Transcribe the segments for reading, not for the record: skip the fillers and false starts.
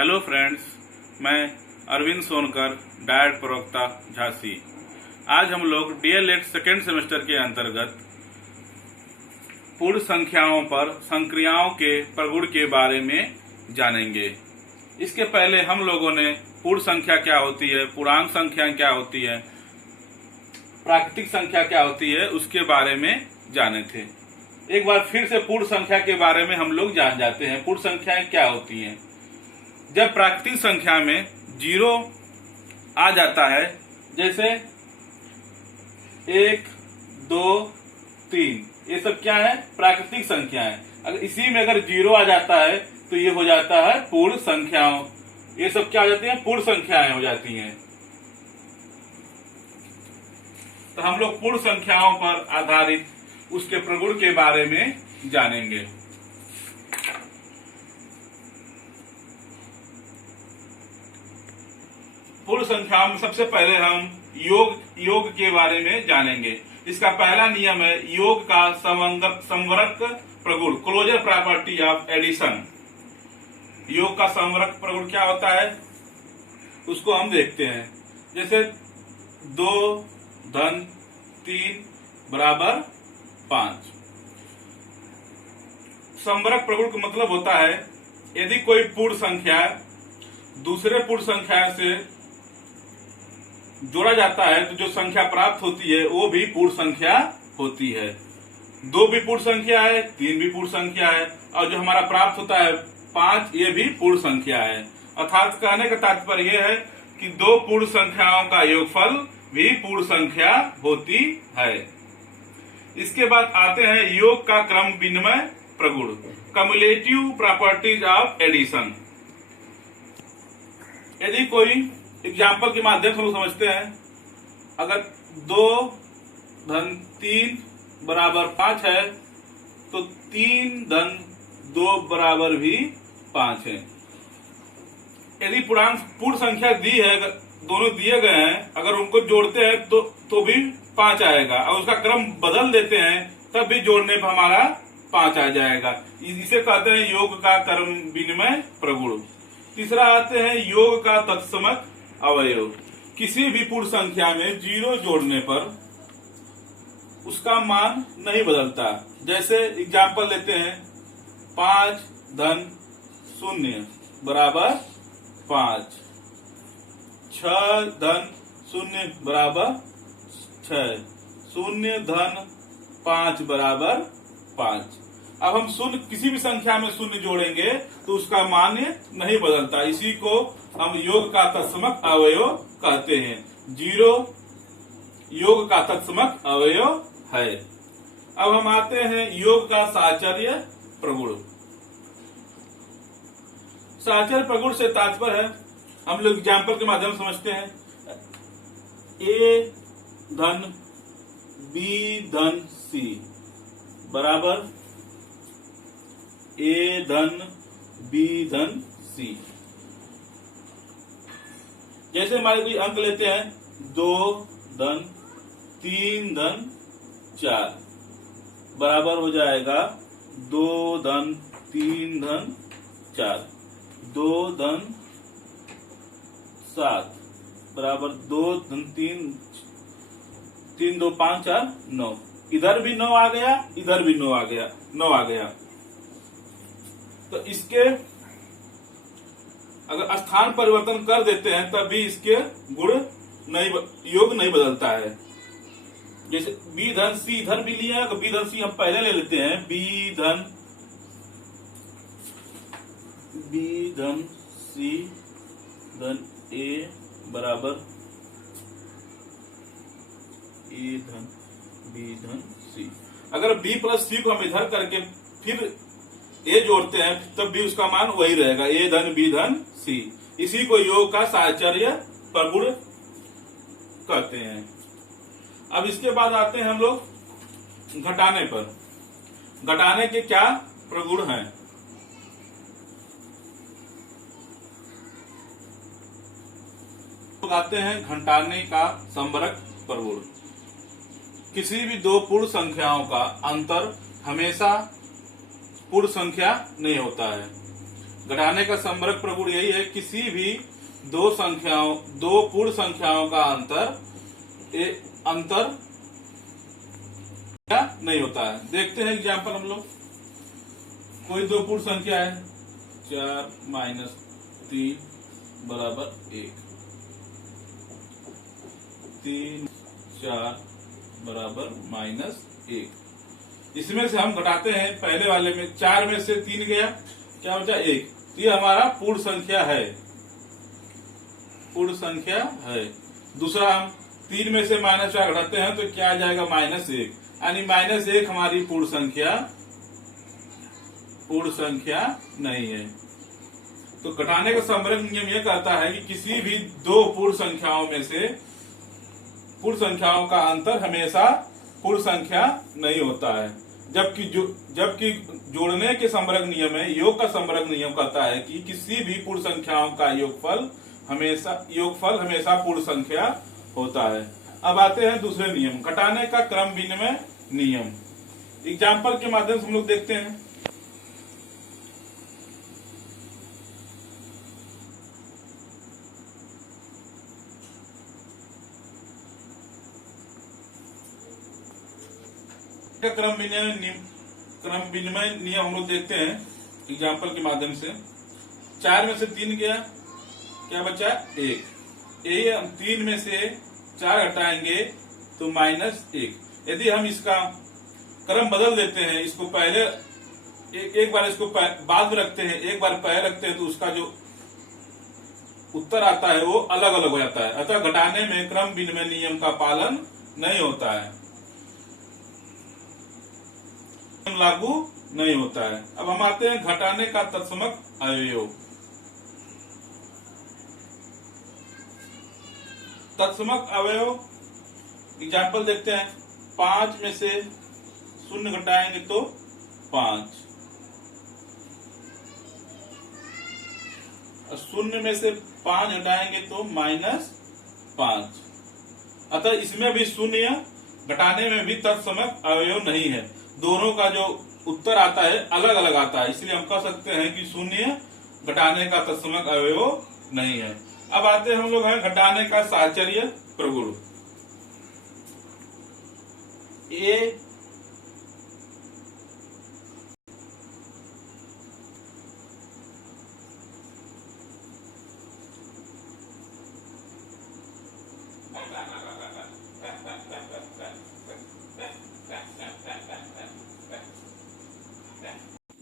Hello friends, मैं Arvind Sonkar, diet प्रवक्ता झांसी। आज हम लोग डीएलएड सेकेंड सेमेस्टर के अंतर्गत पूर्ण संख्याओं पर संक्रियाओं के प्रगुण के बारे में जानेंगे। इसके पहले हम लोगों ने पूर्ण संख्या क्या होती है, पूर्णांक संख्या क्या होती है, प्राकृतिक संख्या क्या होती है, उसके बारे में जाने थे। एक बार फिर से पूर्ण संख्या के बारे में हम लोग जान जाते हैं। पूर्ण संख्याएं क्या होती हैं? जब प्राकृतिक संख्या में 0 आ जाता है, जैसे 1, 2, 3, ये सब क्या है? प्राकृतिक संख्या है। अगर इसी में अगर 0 आ जाता है तो ये हो जाता है पूर्ण संख्याओं। ये सब क्या हो जाती हैं? पूर्ण संख्याएं हो जाती हैं। तो हम लोग पूर्ण संख्याओं पर आधारित उसके प्रगुण के बारे में जानेंगे। पूर्ण संख्याओं में सबसे पहले हम योग के बारे में जानेंगे। इसका पहला नियम है योग का संवरक प्रगुण, क्लोजर प्रॉपर्टी ऑफ एडिशन। योग का संवरक प्रगुण क्या होता है उसको हम देखते हैं। जैसे 2 धन 3 बराबर 5। संवरक प्रगुण का मतलब होता है यदि कोई पूर्ण संख्या दूसरे पूर्ण संख्या से जोड़ा जाता है तो जो संख्या प्राप्त होती है वो भी पूर्ण संख्या होती है। 2 भी पूर्ण संख्या है, 3 भी पूर्ण संख्या है, और जो हमारा प्राप्त होता है 5, ये भी पूर्ण संख्या है। अर्थात कहने का तात्पर्य यह है कि 2 पूर्ण संख्याओं का योगफल भी पूर्ण संख्या होती है। इसके बाद आते हैं योग का क्रम विनिमय प्रगुण, कम्युलेटिव प्रॉपर्टीज ऑफ एडिशन। यदि कोई एग्जाम्पल के माध्यम से हम समझते हैं, अगर 2 धन 3 बराबर 5 है तो 3 धन 2 बराबर भी 5 है। यदि पूर्ण संख्या दी है, दोनों दिए गए हैं, अगर उनको जोड़ते हैं तो भी 5 आएगा, और उसका क्रम बदल देते हैं तब भी जोड़ने पर हमारा 5 आ जाएगा। इसे कहते हैं योग का क्रम विनिमय प्रगुण। तीसरा आते हैं योग का तत्समक अवयव। किसी भी पूर्ण संख्या में 0 जोड़ने पर उसका मान नहीं बदलता। जैसे एग्जाम्पल लेते हैं, 5 धन 0 बराबर 5, 6 धन 0 बराबर 6, 0 धन 5 बराबर 5। अब हम शून्य, किसी भी संख्या में 0 जोड़ेंगे तो उसका मान नहीं बदलता। इसी को हम योग का तत्समक अवयव कहते हैं। 0 योग का तत्समक अवयव है। अब हम आते हैं योग का साहचर्य प्रगुण। साहचर्य प्रगुण से तात्पर्य है, हम लोग एग्जाम्पल के माध्यम से समझते हैं, A धन B धन C बराबर A धन B धन C। जैसे हमारे कोई अंक लेते हैं, 2 धन 3 धन 4 बराबर हो जाएगा 2 धन 3 धन 4, 2 धन 7 बराबर 2 धन 3, 3 2 5 4 9। इधर भी 9 आ गया, इधर भी 9 आ गया, 9 आ गया। तो इसके अगर स्थान परिवर्तन कर देते हैं तब भी इसके गुण योग नहीं बदलता है। जैसे B धन C इधर भी लिया है, तो B धन C हम पहले ले लेते हैं। B धन C धन A बराबर A धन B धन C। अगर B प्लस C को हम इधर करके फिर A जोड़ते हैं तब भी उसका मान वही रहेगा, A धन B धन C। इसी को योग का साहचर्य प्रगुण कहते हैं। अब इसके बाद आते हैं हम लोग घटाने पर। घटाने के क्या प्रगुण हैं? आते हैं घटाने का संवरक प्रगुण। किसी भी 2 पूर्ण संख्याओं का अंतर हमेशा पूर्ण संख्या नहीं होता है। घटाने का संबरक प्रगुण यही है, किसी भी दो पूर्ण संख्याओं का अंतर नहीं होता है। देखते हैं एग्जाम्पल हम लोग। कोई दो पूर्ण संख्या है 4 माइनस 3 बराबर 1, 3 4 बराबर माइनस 1। इसमें से हम घटाते हैं, पहले वाले में 4 में से 3 गया, क्या बचा 1। ये हमारा पूर्ण संख्या है, पूर्ण संख्या है। दूसरा हम 3 में से -4 घटाते हैं तो क्या आ जाएगा -1, यानी -1 हमारी पूर्ण संख्या नहीं है। तो घटाने का संबरक नियम यह कहता है कि किसी भी दो पूर्ण संख्याओं में से पूर्ण संख्याओं का अंतर हमेशा पूर्ण संख्या नहीं होता है। जबकि जोड़ने के संबरक नियम है, योग का संबरक नियम कहता है कि किसी भी पूर्ण संख्याओं का योगफल हमेशा पूर्ण संख्या होता है। अब आते हैं दूसरे नियम, घटाने का क्रम विनिमय नियम। एग्जाम्पल के माध्यम से हम लोग देखते हैं। क्रम विनिमय नियम हम लोग देखते हैं एग्जाम्पल के माध्यम से। 4 में से 3 गया, क्या बचा 1। यही हम 3 में से 4 हटाएंगे तो -1। यदि हम इसका क्रम बदल देते हैं, इसको पहले एक बार इसको बाद में रखते हैं, एक बार पहले रखते हैं, तो उसका जो उत्तर आता है वो अलग अलग हो जाता है। अतः घटाने में क्रम विनिमय नियम का पालन नहीं होता है, लागू नहीं होता है। अब हम आते हैं घटाने का तत्समक अवयव। तत्समक अवयव एग्जाम्पल देखते हैं। 5 में से 0 घटाएंगे तो 5, और 0 में से 5 घटाएंगे तो -5। अतः इसमें भी शून्य, घटाने में भी तत्समक अवयव नहीं है। दोनों का जो उत्तर आता है अलग अलग आता है, इसलिए हम कह सकते हैं कि शून्य घटाने का तत्समक अवयव नहीं है। अब आते हैं हम लोग हैं घटाने का साहचर्य प्रगुण।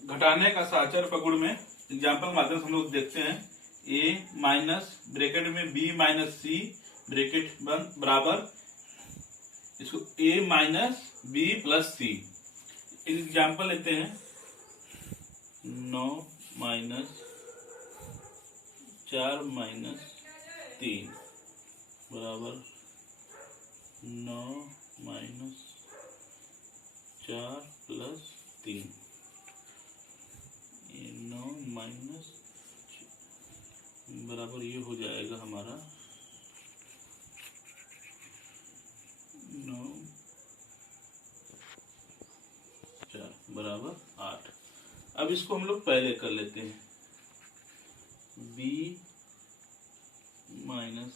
घटाने का साहचर्य प्रगुण में एग्जाम्पल माध्यम से हम लोग देखते हैं। a माइनस ब्रैकेट में b माइनस सी ब्रैकेट बंद बराबर, इसको a minus b plus c. Example लेते हैं। 9 माइनस 4 माइनस 3 बराबर 9 माइनस 4 प्लस 3। 9 माइनस बराबर ये हो जाएगा हमारा 9 4 बराबर 8। अब इसको हम लोग पहले कर लेते हैं। b minus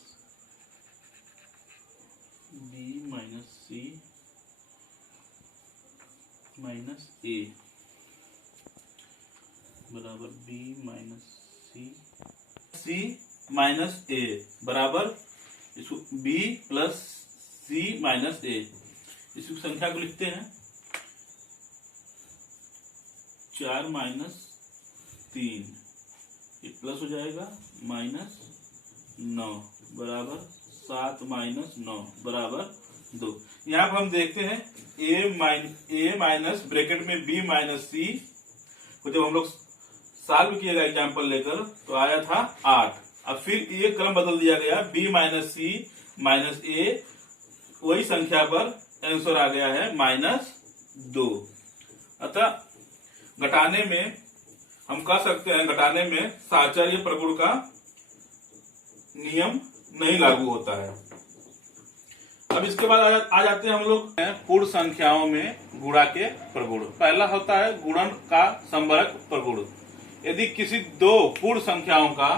c minus a बराबर b minus c minus a बराबर इसको b plus c minus a. इसकी संख्या को लिखते हैं। 4 माइनस 3 ये प्लस हो जाएगा -9 बराबर 7 माइनस 9 बराबर 2। यहाँ पर हम देखते हैं a माइनस ब्रैकेट में b माइनस सी को जब हम लोग सॉल्व किएगा एग्जाम्पल लेकर तो आया था 8। अब फिर ये क्रम बदल दिया गया, b माइनस सी माइनस ए, वही संख्या पर आंसर आ गया है -2। अतः घटाने में हम कह सकते हैं, घटाने में साहचर्य प्रगुण का नियम नहीं लागू होता है। अब इसके बाद आ जाते हैं हम लोग पूर्ण संख्याओं में गुणा के प्रगुण। पहला होता है गुणन का संबरक प्रगुण। यदि किसी दो पूर्ण संख्याओं का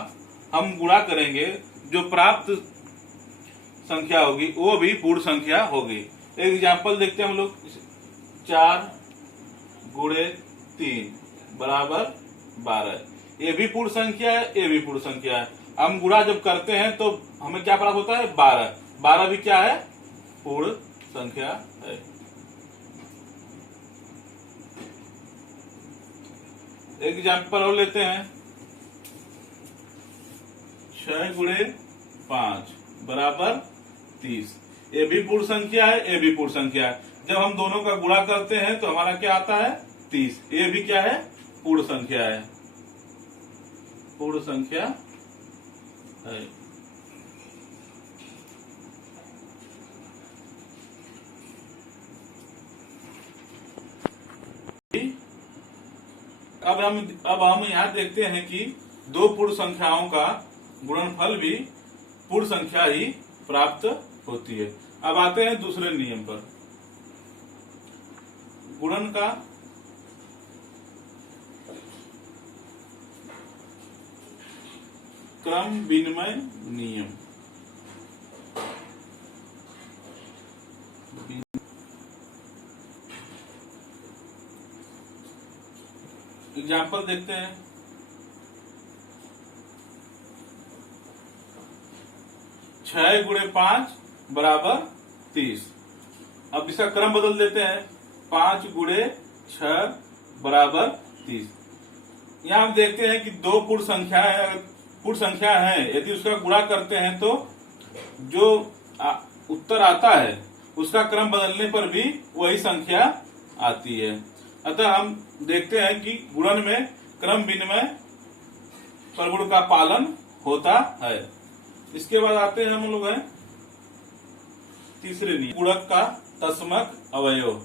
हम गुणा करेंगे, जो प्राप्त संख्या होगी वो भी पूर्ण संख्या होगी। एक एग्जाम्पल देखते हैं हम लोग। 4 गुणे 3 बराबर 12। ये भी पूर्ण संख्या है, ये भी पूर्ण संख्या है। हम गुणा जब करते हैं तो हमें क्या प्राप्त होता है? 12। 12 भी क्या है? पूर्ण संख्या है। एक एग्जाम्पल और लेते हैं। 6 गुणे 5 बराबर 30। ये भी पूर्ण संख्या है, ये भी पूर्ण संख्या है। जब हम दोनों का गुणा करते हैं तो हमारा क्या आता है? 30। ये भी क्या है? पूर्ण संख्या है, पूर्ण संख्या है। अब हम यहाँ देखते हैं कि दो पूर्ण संख्याओं का गुणनफल भी पूर्ण संख्या ही प्राप्त होती है। अब आते हैं दूसरे नियम पर, गुणन का क्रम विनिमय नियम। एग्जाम्पल देखते हैं। 6 गुणे 5 बराबर 30। अब इसका क्रम बदल देते हैं। 5 गुणे 6 बराबर 30। यहाँ हम देखते हैं कि दो पूर्ण संख्या है, पूर्ण संख्या है, यदि उसका गुणा करते हैं तो जो उत्तर आता है उसका क्रम बदलने पर भी वही संख्या आती है। अतः हम देखते हैं कि गुणन में क्रम विनिमय प्रगुण का पालन होता है। इसके बाद आते हैं हम लोग हैं तीसरे नियम, गुणक का तत्समक अवयव।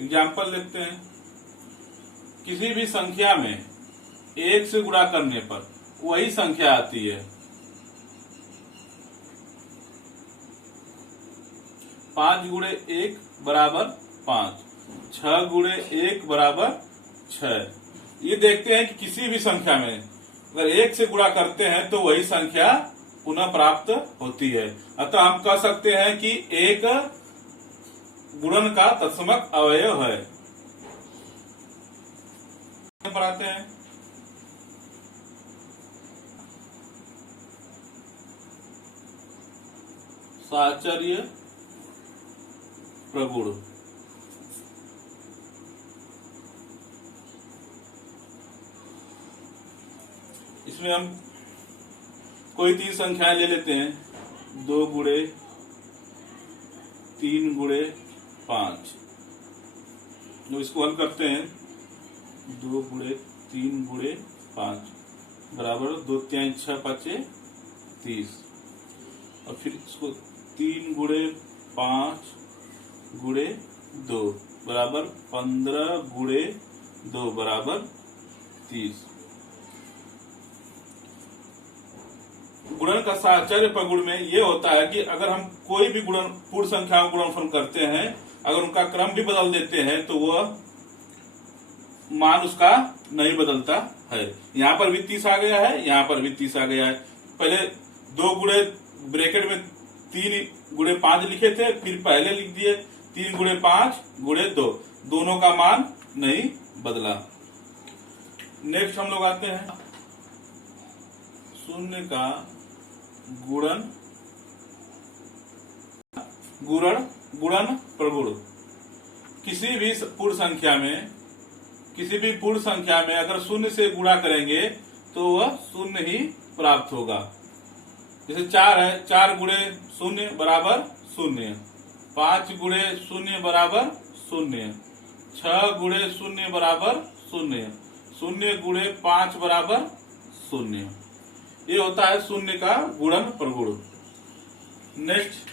एग्जाम्पल देखते हैं। किसी भी संख्या में 1 से गुणा करने पर वही संख्या आती है। 5 गुणे 1 बराबर 5। 6 गुणे 1 बराबर 6। ये देखते हैं कि किसी भी संख्या में अगर 1 से गुणा करते हैं तो वही संख्या पुनः प्राप्त होती है। अतः हम कह सकते हैं कि एक गुणन का तत्समक अवयव है। पढ़ाते हैं। साहचर्य प्रगुण। इसमें हम कोई 3 संख्याएं ले लेते हैं। 2 गुणे 3 गुणे 5। जो इसको हल करते हैं, 2 गुणे 3 गुणे 5 बराबर 2 3 6 5 30। और फिर इसको 3 गुणे 5 गुणे 2 बराबर 15 गुणे 2 बराबर 30। गुणन का साहचर्य प्रगुण में ये होता है कि अगर हम कोई भी गुणन पूर्ण संख्याओं का गुणनफल करते हैं, अगर उनका क्रम भी बदल देते हैं तो वह मान उसका नहीं बदलता है। यहाँ पर भी 30 आ गया है, यहाँ पर भी 30 आ गया है। पहले 2 गुणे ब्रैकेट में 3 गुणे 5 लिखे थे, फिर पहले लिख दिए 3 गुणे 5 गुणे 2। दोनों का मान नहीं बदला। नेक्स्ट हम लोग आते हैं शून्य का गुणन प्रगुण। किसी भी पूर्ण संख्या में अगर शून्य से गुणा करेंगे तो वह शून्य ही प्राप्त होगा। जैसे 4 है, 4 गुणे 0 बराबर 0। 5 गुणे 0 बराबर 0। 6 गुणे 0 बराबर 0। 0 गुणे 5 बराबर 0। ये होता है शून्य का गुणन प्रगुण। नेक्स्ट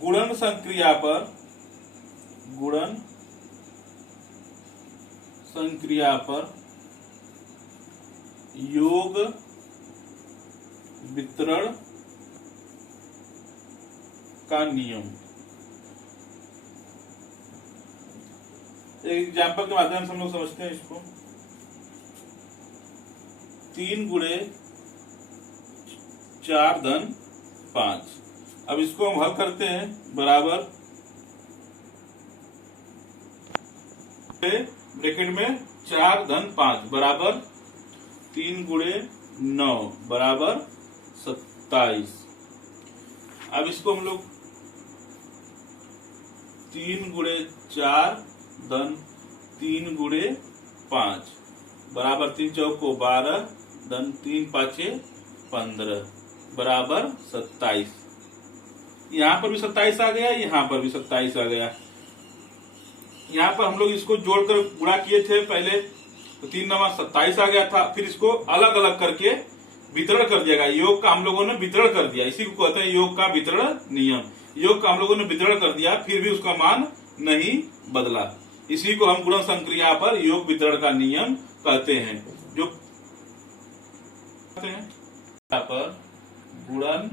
गुणन संक्रिया पर योग वितरण का नियम। एग्जाम्पल के माध्यम से हम लोग समझते हैं इसको। 3 गुणे 4 धन 5। अब इसको हम हल करते हैं, बराबर ब्रैकेट में 4 धन 5 बराबर 3 गुणे 9 बराबर 27। अब इसको हम लोग 3 गुणे 4 धन 3 गुणे 5 बराबर 3 चौको 12 धन 3 पाँचे 15 बराबर 27। यहाँ पर भी 27 आ गया, यहाँ पर भी 27 आ गया। यहाँ पर हम लोग इसको जोड़कर गुणा किए थे पहले, तो 3 नवा 27 आ गया था। फिर इसको अलग अलग करके वितरण कर दिया गया। योग का हम लोगों ने वितरण कर दिया, इसी को कहते हैं योग का वितरण नियम। योग का हम लोगों ने वितरण कर दिया, फिर भी उसका मान नहीं बदला। इसी को हम गुणन संक्रिया पर योग वितरण का नियम कहते हैं। जो कहते हैं यहाँ पर गुणन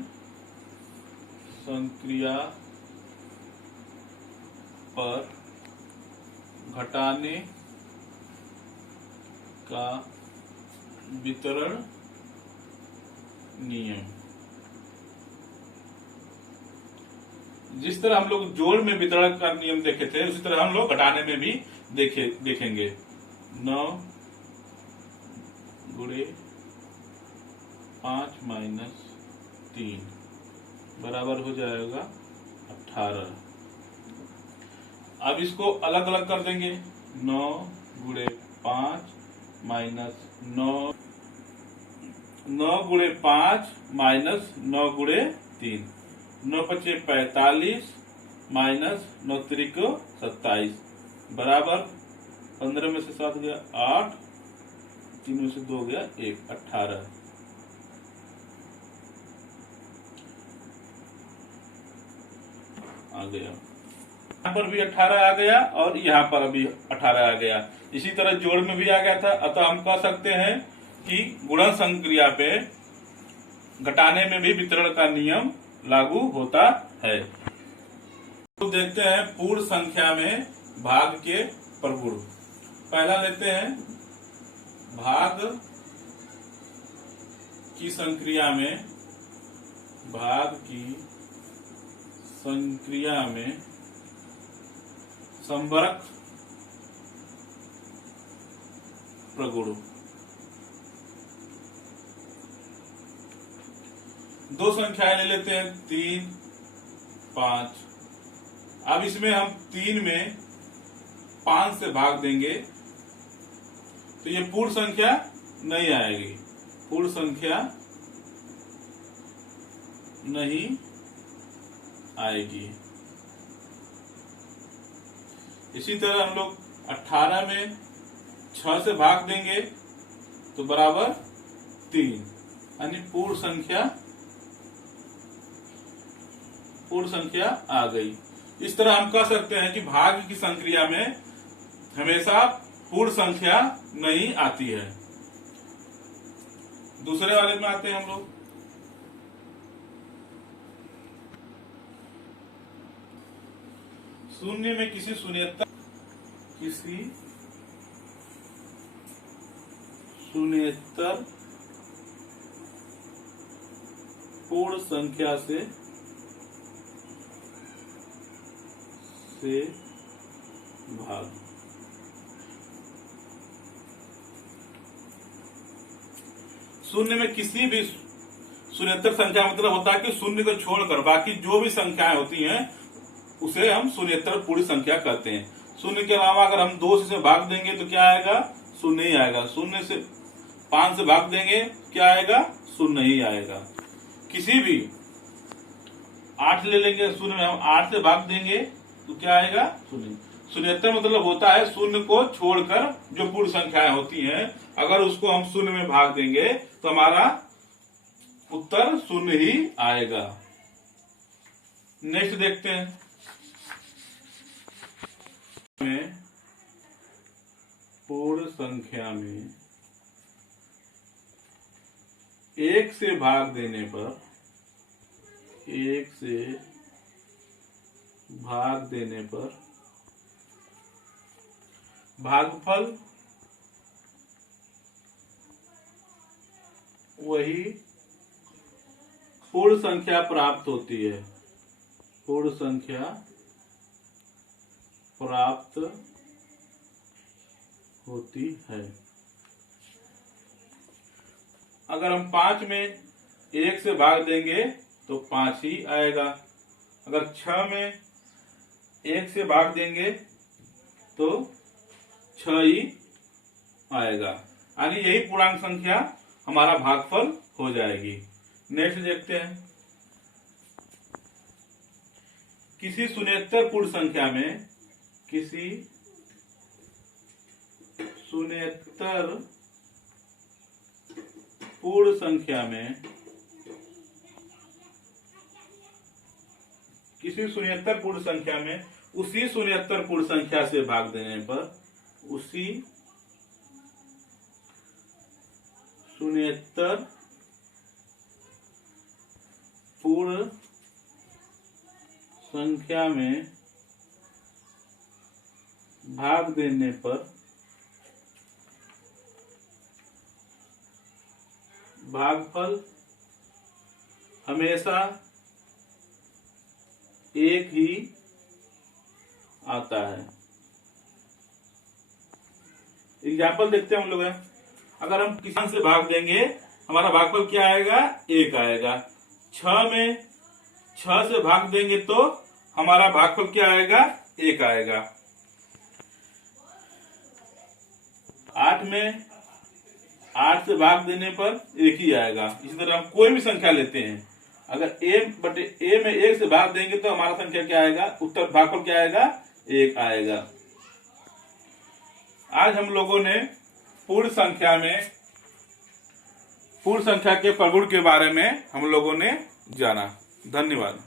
संक्रिया पर घटाने का वितरण नियम। जिस तरह हम लोग जोड़ में वितरण का नियम देखे थे, उसी तरह हम लोग घटाने में भी देखेंगे। 9 गुणे 5 माइनस 3 बराबर हो जाएगा 18। अब इसको अलग अलग कर देंगे। 9 गुणे 5 माइनस 9 गुणे 5 माइनस 9 गुणे 3, 9 पचे 45 माइनस 9 त्रिको 27 बराबर 15 में से 7 गया 8, 3 में से 2 गया 1, 18। आ गया, यहाँ पर भी 18 आ गया और यहाँ पर भी 18 आ गया। इसी तरह जोड़ में भी आ गया था। अतः हम कह सकते हैं कि गुणन संक्रिया पे घटाने में भी वितरण का नियम लागू होता है। तो देखते हैं पूर्ण संख्या में भाग के प्रगुण। पहला लेते हैं भाग की संक्रिया में, भाग की संक्रिया में संवर्ग प्रगुण। दो संख्याएं ले लेते हैं 3, 5। अब इसमें हम 3 में 5 से भाग देंगे तो ये पूर्ण संख्या नहीं आएगी, पूर्ण संख्या नहीं आएगी। इसी तरह हम लोग 18 में 6 से भाग देंगे तो बराबर 3, यानी पूर्ण संख्या आ गई। इस तरह हम कह सकते हैं कि भाग की संक्रिया में हमेशा पूर्ण संख्या नहीं आती है। दूसरे वाले में आते हैं हम लोग। शून्य में किसी शून्येतर पूर्ण संख्या से भाग। शून्य में किसी भी शून्येतर संख्या मतलब होता है कि शून्य को छोड़कर बाकी जो भी संख्याएं होती हैं उसे हम शून्येतर पूर्ण संख्या कहते हैं। शून्य के अलावा अगर हम 2 से भाग देंगे तो क्या आएगा? शून्य ही आएगा। शून्य से 5 से भाग देंगे क्या आएगा? शून्य ही आएगा। किसी भी 8 ले लेंगे, शून्य में हम 8 से भाग देंगे तो क्या आएगा? शून्य। शून्येतर मतलब होता है शून्य को छोड़कर जो पूर्ण संख्याएं होती हैं, अगर उसको हम शून्य में भाग देंगे तो हमारा उत्तर शून्य ही आएगा। नेक्स्ट देखते हैं। पूर्ण संख्या में 1 से भाग देने पर, 1 से भाग देने पर भागफल वही पूर्ण संख्या प्राप्त होती है, पूर्ण संख्या प्राप्त होती है। अगर हम 5 में 1 से भाग देंगे तो 5 ही आएगा। अगर 6 में 1 से भाग देंगे तो 6 ही आएगा, यानी यही पूर्णांक संख्या हमारा भागफल हो जाएगी। नेक्स्ट देखते हैं, किसी शून्येतर पूर्ण संख्या में, किसी शून्येतर पूर्ण संख्या में, किसी शून्येतर पूर्ण संख्या में उसी शून्येतर पूर्ण संख्या से भाग देने पर, उसी शून्येतर पूर्ण संख्या में भाग देने पर भागफल हमेशा एक ही आता है। एग्जाम्पल देखते हैं हम लोग। अगर हम किसान से भाग देंगे हमारा भागफल क्या आएगा, 1 आएगा। 6 में 6 से भाग देंगे तो हमारा भागफल क्या आएगा, 1 आएगा। 8 में 8 से भाग देने पर 1 ही आएगा। इसी तरह हम कोई भी संख्या लेते हैं, अगर a में 1 से भाग देंगे तो हमारा संख्या क्या आएगा, उत्तर भागफल क्या आएगा, 1 आएगा। आज हम लोगों ने पूर्ण संख्या के प्रगुण के बारे में हम लोगों ने जाना। धन्यवाद।